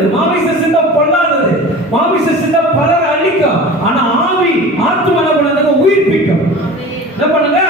நல்லது, மாமிச சித்தம் பொல்லாதது, மாமிச சித்தம் பலரை அழிக்கும். ஆனா ஆவி ஆத்தும என்ன பண்ணுங்க, உயிர்ப்பிக்கும். என்ன பண்ணுங்க,